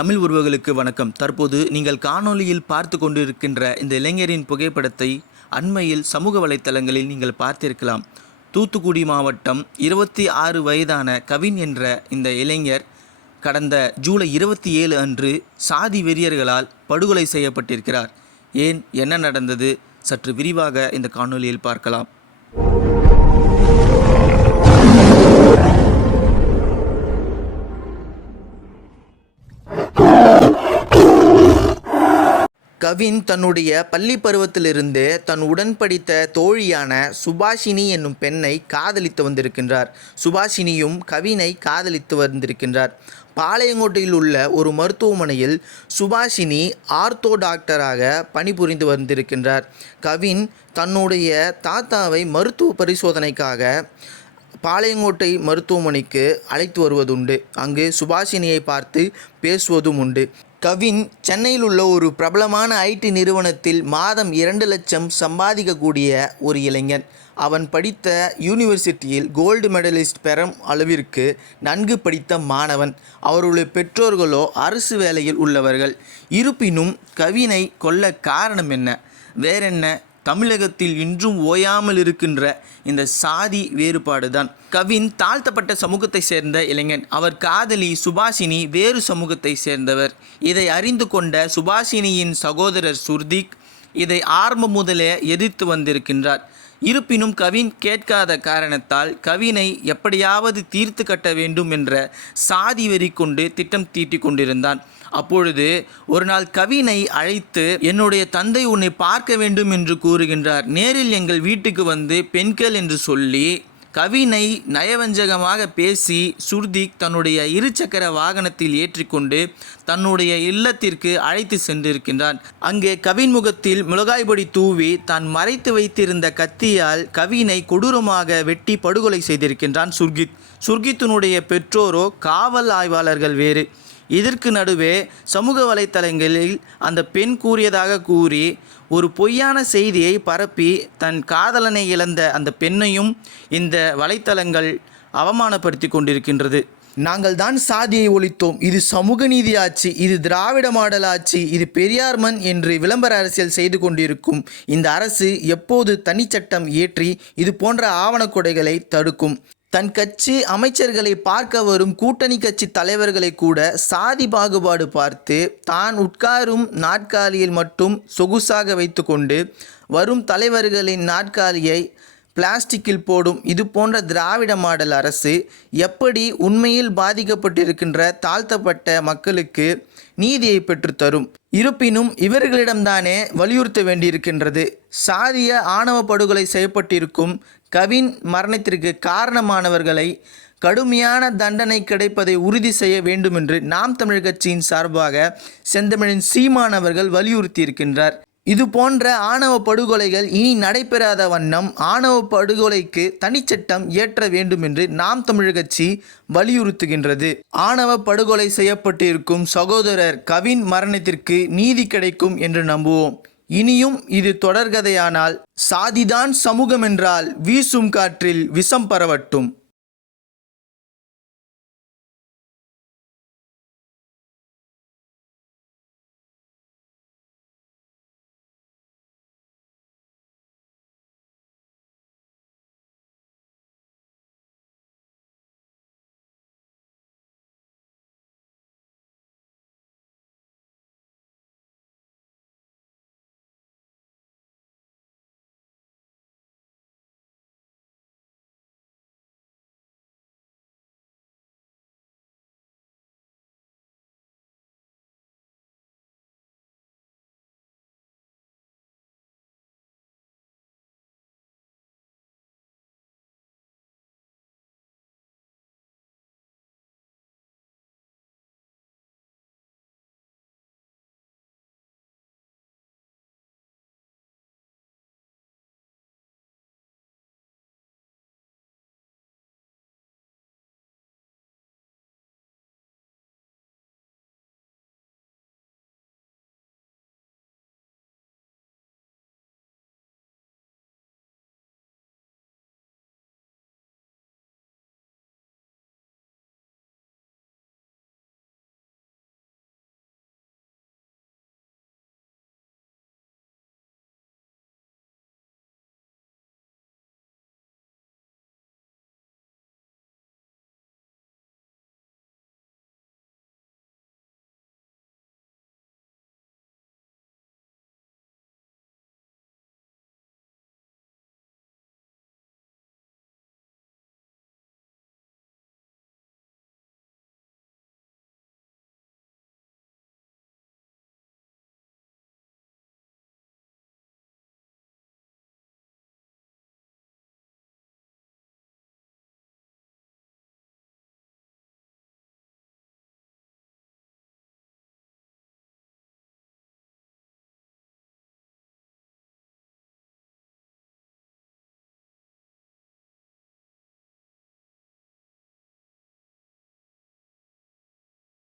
தமிழ் உறவுகளுக்கு வணக்கம். தற்போது நீங்கள் காணொளியில் பார்த்து கொண்டிருக்கின்ற இந்த இளைஞரின் புகைப்படத்தை அண்மையில் சமூக வலைத்தளங்களில் நீங்கள் பார்த்திருக்கலாம். தூத்துக்குடி மாவட்டம் 26 வயதான கவின் என்ற இந்த இளைஞர் கடந்த ஜூலை 27 அன்று சாதி வெறியர்களால் படுகொலை செய்யப்பட்டிருக்கிறார். ஏன், என்ன நடந்தது, சற்று விரிவாக இந்த காணொளியில் பார்க்கலாம். கவின் தன்னுடைய பள்ளி பருவத்திலிருந்து தன் உடன் படித்த தோழியான சுபாஷினி என்னும் பெண்ணை காதலித்து வந்திருக்கின்றார். சுபாஷினியும் கவினை காதலித்து வந்திருக்கின்றார். பாளையங்கோட்டையில் உள்ள ஒரு மருத்துவமனையில் சுபாஷினி ஆர்த்தோ டாக்டராக பணிபுரிந்து வந்திருக்கின்றார். கவின் தன்னுடைய தாத்தாவை மருத்துவ பரிசோதனைக்காக பாளையங்கோட்டை மருத்துவமனைக்கு அழைத்து வருவதுண்டு. அங்கு சுபாஷினியை பார்த்து பேசுவதும் உண்டு. கவின் சென்னையில் உள்ள ஒரு பிரபலமான ஐடி நிறுவனத்தில் மாதம் 2 லட்சம் சம்பாதிக்கக்கூடிய ஒரு இளைஞன். அவன் படித்த யூனிவர்சிட்டியில் கோல்டு மெடலிஸ்ட் பெறும் அளவிற்கு நன்கு படித்த மாணவன். அவருடைய பெற்றோர்களோ அரசு வேலையில் உள்ளவர்கள். இருப்பினும் கவினை கொல்ல காரணம் என்ன, வேறென்ன? தமிழகத்தில் இன்றும் ஓயாமல் இருக்கின்ற இந்த சாதி வேறுபாடு தான். கவின் தாழ்த்தப்பட்ட சமூகத்தை சேர்ந்த இளைஞன். அவர் காதலி சுபாஷினி வேறு சமூகத்தை சேர்ந்தவர். இதை அறிந்து கொண்ட சுபாஷினியின் சகோதரர் சுர்திக் இதை ஆரம்பம் முதலே எதிர்த்து வந்திருக்கின்றார். இருப்பினும் கவின் கேட்காத காரணத்தால் கவினை எப்படியாவது தீர்த்து கட்ட வேண்டும் என்ற சாதி வெறி கொண்டு திட்டம் தீட்டி கொண்டிருந்தான். அப்பொழுது ஒரு நாள் கவினை அழைத்து, என்னுடைய தந்தை உன்னை பார்க்க வேண்டும் என்று கூறுகின்றார், நேரில் எங்கள் வீட்டுக்கு வந்து பெண்கள் என்று சொல்லி கவினை நயவஞ்சகமாக பேசி சுர்திக் தன்னுடைய 2 சக்கர வாகனத்தில் ஏற்றிக்கொண்டு தன்னுடைய இல்லத்திற்கு அழைத்து சென்றிருக்கின்றான். அங்கே கவின் முகத்தில் மிளகாய் பொடி தூவி தான் மறைத்து வைத்திருந்த கத்தியால் கவினை கொடூரமாக வெட்டி படுகொலை செய்திருக்கின்றான் சுர்கித். சுர்கித்தினுடைய பெற்றோரோ காவல் ஆய்வாளர்கள் வேறு. இதற்கு நடுவே சமூக வலைத்தளங்களில் அந்த பெண் கூறியதாக கூறி ஒரு பொய்யான செய்தியை பரப்பி தன் காதலனை இழந்த அந்த பெண்ணையும் இந்த வலைத்தளங்கள் அவமானப்படுத்தி கொண்டிருக்கின்றது. நாங்கள் தான் சாதியை ஒழித்தோம், இது சமூக நீதி ஆட்சி, இது திராவிட மாடல் ஆட்சி, இது பெரியார் மண் என்று விளம்பர அரசியல் செய்து கொண்டிருக்கும் இந்த அரசு எப்போது தனிச்சட்டம் இயற்றி இது போன்ற ஆவணக்கொடைகளை தடுக்கும்? தன் கட்சி அமைச்சர்களை பார்க்க வரும் கூட்டணி கட்சி தலைவர்களை கூட சாதி பாகுபாடு பார்த்து தான் உட்காரும் நாற்காலியில் மட்டும் சொகுசாக வைத்து கொண்டு வரும் தலைவர்களின் நாற்காலியை பிளாஸ்டிக்கில் போடும் இது போன்ற திராவிட மாடல் அரசு எப்படி உண்மையில் பாதிக்கப்பட்டிருக்கின்ற தாழ்த்தப்பட்ட மக்களுக்கு நீதியை பெற்றுத்தரும்? இருப்பினும் இவர்களிடம்தானே வலியுறுத்த வேண்டியிருக்கின்றது. சாதிய ஆணவ படுகொலை செய்யப்பட்டிருக்கும் கவின் மரணத்திற்கு காரணமானவர்களை கடுமையான தண்டனை கிடைப்பதை உறுதி செய்ய வேண்டும் என்று நாம் தமிழர் கட்சியின் சார்பாக செந்தமிழின் சீமான் அவர்கள் வலியுறுத்தியிருக்கின்றார். இது போன்ற ஆணவ படுகொலைகள் இனி நடைபெறாத வண்ணம் ஆணவ படுகொலைக்கு தனிச்சட்டம் இயற்ற வேண்டும் என்று நாம் தமிழர் கட்சி வலியுறுத்துகின்றது. ஆணவ படுகொலை செய்யப்பட்டிருக்கும் சகோதரர் கவின் மரணத்திற்கு நீதி கிடைக்கும் என்று நம்புவோம். இனியும் இது தொடர்கதையானால் சாதிதான் சமூகம் என்றால் வீசும் காற்றில் விஷம் பரவட்டும்.